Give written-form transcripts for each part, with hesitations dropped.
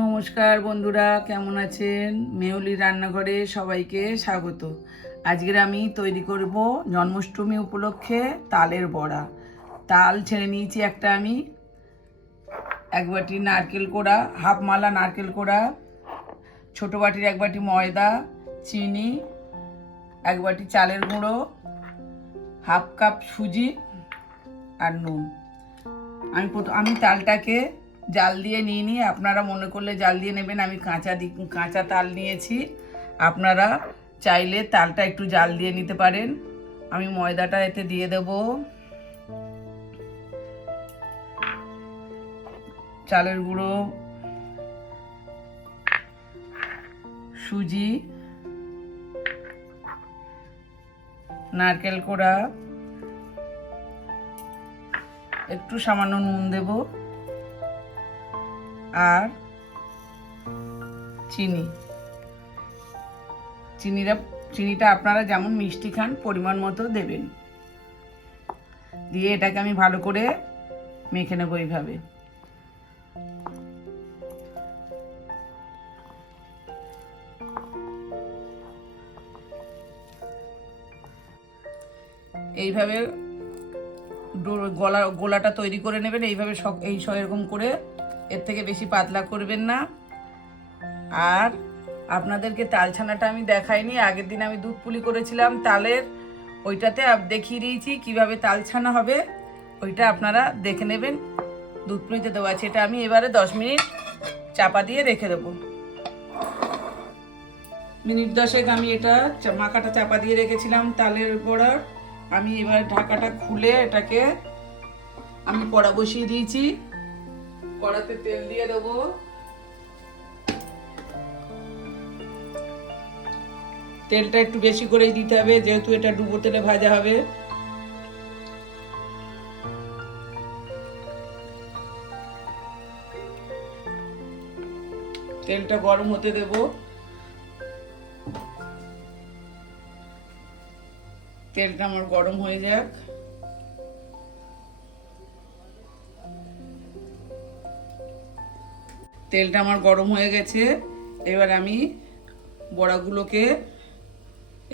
নমস্কার বন্ধুরা, কেমন আছেন? মেহুলি রান্নাঘরে সবাইকে স্বাগত। আজকের আমি তৈরি করব জন্মাষ্টমী উপলক্ষে তালের বড়া। তাল ছেড়ে নিয়েছি একটা, আমি এক বাটি নারকেল কোড়া, হাফ মালা নারকেল কোড়া, ছোটো বাটির এক বাটি ময়দা, চিনি, এক বাটি চালের গুঁড়ো, হাফ কাপ সুজি আর নুন। আমি তালটাকে জাল দিয়ে নিয়ে আপনারা মনে করলে জাল দিয়ে নেবেন। আমি কাঁচা তাল নিয়েছি, আপনারা চাইলে তালটা একটু জাল দিয়ে নিতে পারেন। আমি ময়দাটা এতে দিয়ে দেব, চালের গুঁড়ো, সুজি, নারকেল কোড়া, একটু সামান্য নুন দেব আর চিনিটা আপনারা যেমন মিষ্টি খান পরিমাণ মতো দেবেন। দিয়ে এটাকে আমি ভালো করে মেখে নেব এইভাবে। এইভাবে গোলাটা তৈরি করে নেবেন এইভাবে, এরকম করে, এর থেকে বেশি পাতলা করবেন না। আর আপনাদেরকে তাল ছানাটা আমি দেখাইনি, আগের দিন আমি দুধ পুলি করেছিলাম তালের, ওইটাতে দেখিয়ে দিয়েছি কিভাবে তাল ছানা হবে, ওইটা আপনারা দেখে নেবেন। দুধ পুলিতে দেওয়া আছে। এটা আমি এবারে 10 মিনিট চাপা দিয়ে রেখে দেবো। মিনিট 10 আমি এটা মাখাটা চাপা দিয়ে রেখেছিলাম তালের বড়ার। আমি এবার ঢাকাটা খুলে এটাকে আমি কড়া বসিয়ে দিয়েছি। কড়াতে তেল দিয়ে দেবো। তেলটা একটু বেশি করেই দিতে হবে, যেহেতু এটা ডুবো তেলে ভাজা হবে। তেলটা গরম হতে দেব। তেলটা আমার গরম হয়ে যাক। তেলটা আমার গরম হয়ে গেছে। এবার আমি বড়াগুলোকে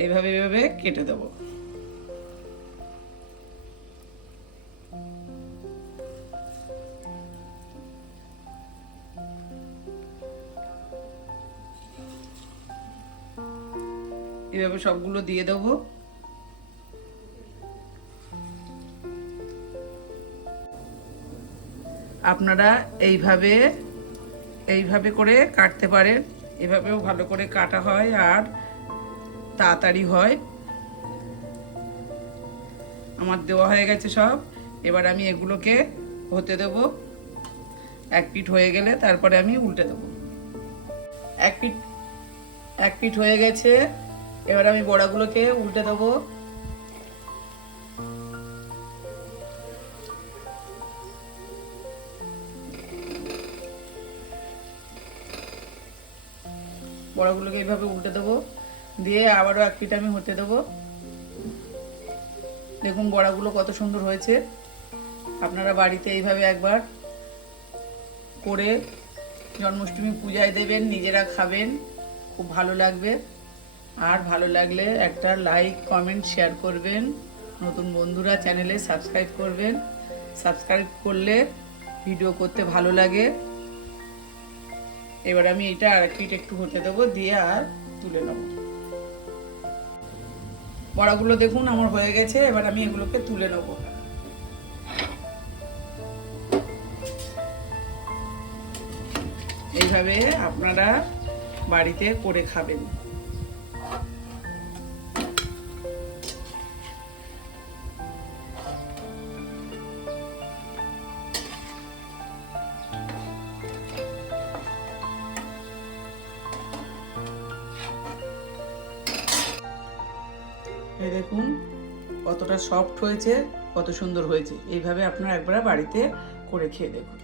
এইভাবে কেটে দেব। এইভাবে সবগুলো দিয়ে দেব। আপনারা এইভাবে করে কাটতে পারেন, এভাবেও ভালো করে কাটা হয় আর তাড়াতাড়ি হয়। আমার দেওয়া হয়ে গেছে সব। এবার আমি এগুলোকে হতে দেব। এক পিঠ হয়ে গেলে তারপরে আমি উল্টে দেব। এক পিঠ হয়ে গেছে। এবার আমি বড়াগুলোকে উল্টে দেব। বড়াগুলোকে এইভাবে উল্টে দেবো, দিয়ে আবারও এক পিঠ আমি হতে দেবো। দেখুন বড়াগুলো কত সুন্দর হয়েছে। আপনারা বাড়িতে এইভাবে একবার করে জন্মাষ্টমী পূজায় দেবেন, নিজেরা খাবেন, খুব ভালো লাগবে। আর ভালো লাগলে একটা লাইক, কমেন্ট, শেয়ার করবেন। নতুন বন্ধুরা চ্যানেলে সাবস্ক্রাইব করবেন। সাবস্ক্রাইব করলে ভিডিও করতে ভালো লাগে। এবার আমি এটা আর এক পিঠ একটু হতে দেবো, দিয়ে আর তুলে নেব। বড়াগুলো দেখুন আমার হয়ে গেছে। এবার আমি এগুলোকে তুলে নেব। এইভাবে আপনারা বাড়িতে করে খাবেন। এই দেখুন কতটা সফট হয়েছে, কত সুন্দর হয়েছে। এইভাবে আপনারা একবার বাড়িতে করে খেয়ে দেখুন।